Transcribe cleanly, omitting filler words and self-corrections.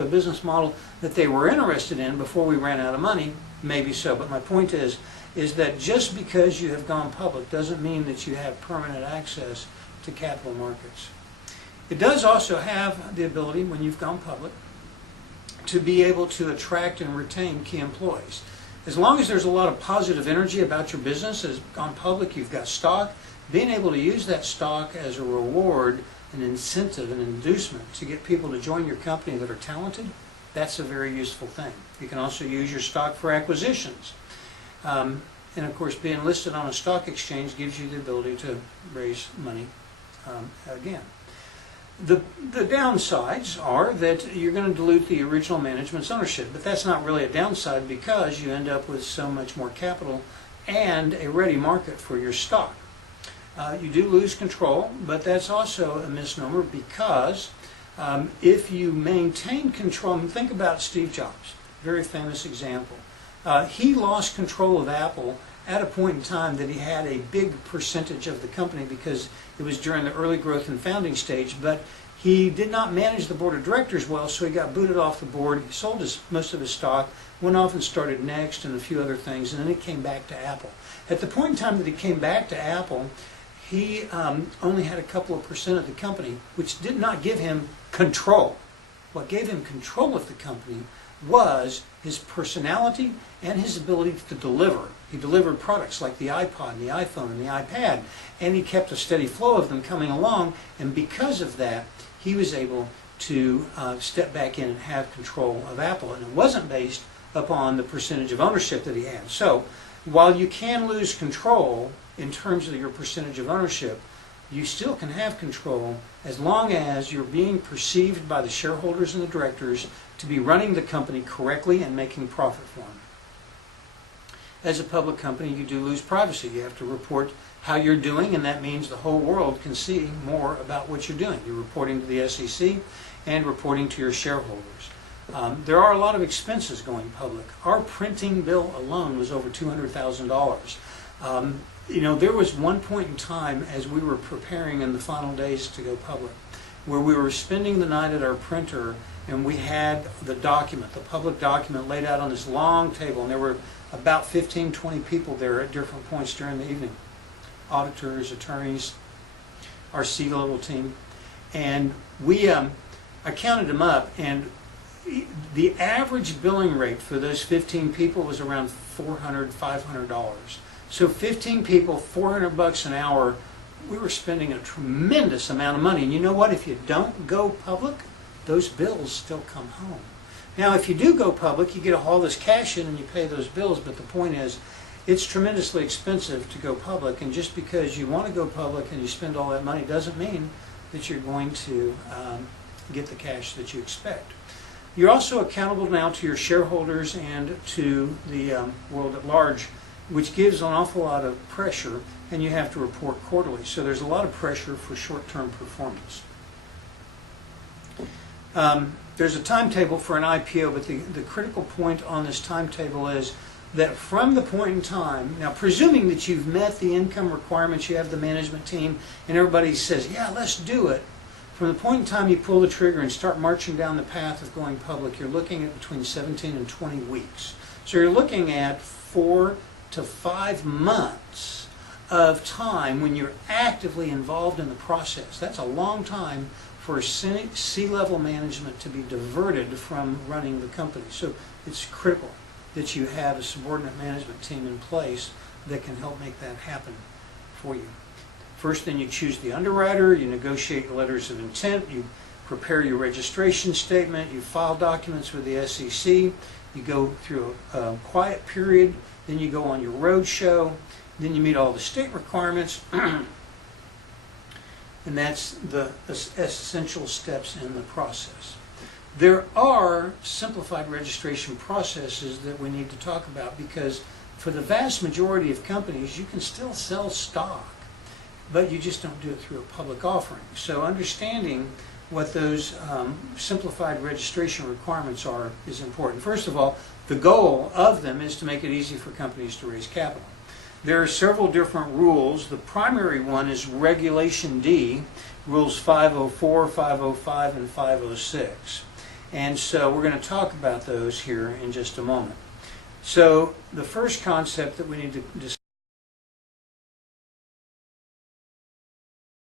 a business model that they were interested in before we ran out of money, maybe so. But my point is that just because you have gone public doesn't mean that you have permanent access to capital markets. It does also have the ability, when you've gone public, to be able to attract and retain key employees. As long as there's a lot of positive energy about your business, as gone public, you've got stock, being able to use that stock as a reward, an incentive, an inducement to get people to join your company that are talented, that's a very useful thing. You can also use your stock for acquisitions. And of course, being listed on a stock exchange gives you the ability to raise money again. The downsides are that you're going to dilute the original management's ownership, but that's not really a downside because you end up with so much more capital and a ready market for your stock. You do lose control, but that's also a misnomer because if you maintain control, think about Steve Jobs, very famous example. He lost control of Apple at a point in time that he had a big percentage of the company because it was during the early growth and founding stage, but he did not manage the board of directors well, so he got booted off the board. He sold most of his stock, went off and started Next and a few other things, and then he came back to Apple. At the point in time that he came back to Apple, he only had a couple of percent of the company, which did not give him control. What gave him control of the company was his personality and his ability to deliver. He delivered products like the iPod and the iPhone and the iPad, and he kept a steady flow of them coming along, and because of that, he was able to step back in and have control of Apple, and it wasn't based upon the percentage of ownership that he had. So, while you can lose control in terms of your percentage of ownership, you still can have control as long as you're being perceived by the shareholders and the directors to be running the company correctly and making profit for them. As a public company, you do lose privacy. You have to report how you're doing, and that means the whole world can see more about what you're doing. You're reporting to the SEC and reporting to your shareholders. There are a lot of expenses going public. Our printing bill alone was over $200,000. There was one point in time as we were preparing in the final days to go public where we were spending the night at our printer and we had the document, the public document, laid out on this long table, and there were about 15, 20 people there at different points during the evening. Auditors, attorneys, our C-level team. And I counted them up, and the average billing rate for those 15 people was around $400, $500. So 15 people, $400 an hour, we were spending a tremendous amount of money. And you know what? If you don't go public, those bills still come home. Now, if you do go public, you get all this cash in and you pay those bills, but the point is, it's tremendously expensive to go public, and just because you want to go public and you spend all that money doesn't mean that you're going to get the cash that you expect. You're also accountable now to your shareholders and to the world at large, which gives an awful lot of pressure, and you have to report quarterly. So there's a lot of pressure for short-term performance. There's a timetable for an IPO, but the critical point on this timetable is that from the point in time, now presuming that you've met the income requirements, you have the management team, and everybody says, yeah, let's do it, from the point in time you pull the trigger and start marching down the path of going public, you're looking at between 17 and 20 weeks. So you're looking at 4 to 5 months of time when you're actively involved in the process. That's a long time for C-level management to be diverted from running the company. So it's critical that you have a subordinate management team in place that can help make that happen for you. First, then you choose the underwriter, you negotiate letters of intent, you prepare your registration statement, you file documents with the SEC, you go through a quiet period, then you go on your road show, then you meet all the state requirements, and that's the essential steps in the process. There are simplified registration processes that we need to talk about because for the vast majority of companies, you can still sell stock, but you just don't do it through a public offering. So understanding what those simplified registration requirements are is important. First of all, the goal of them is to make it easy for companies to raise capital. There are several different rules. The primary one is Regulation D, Rules 504, 505, and 506. And so we're going to talk about those here in just a moment. So the first concept that we need to discuss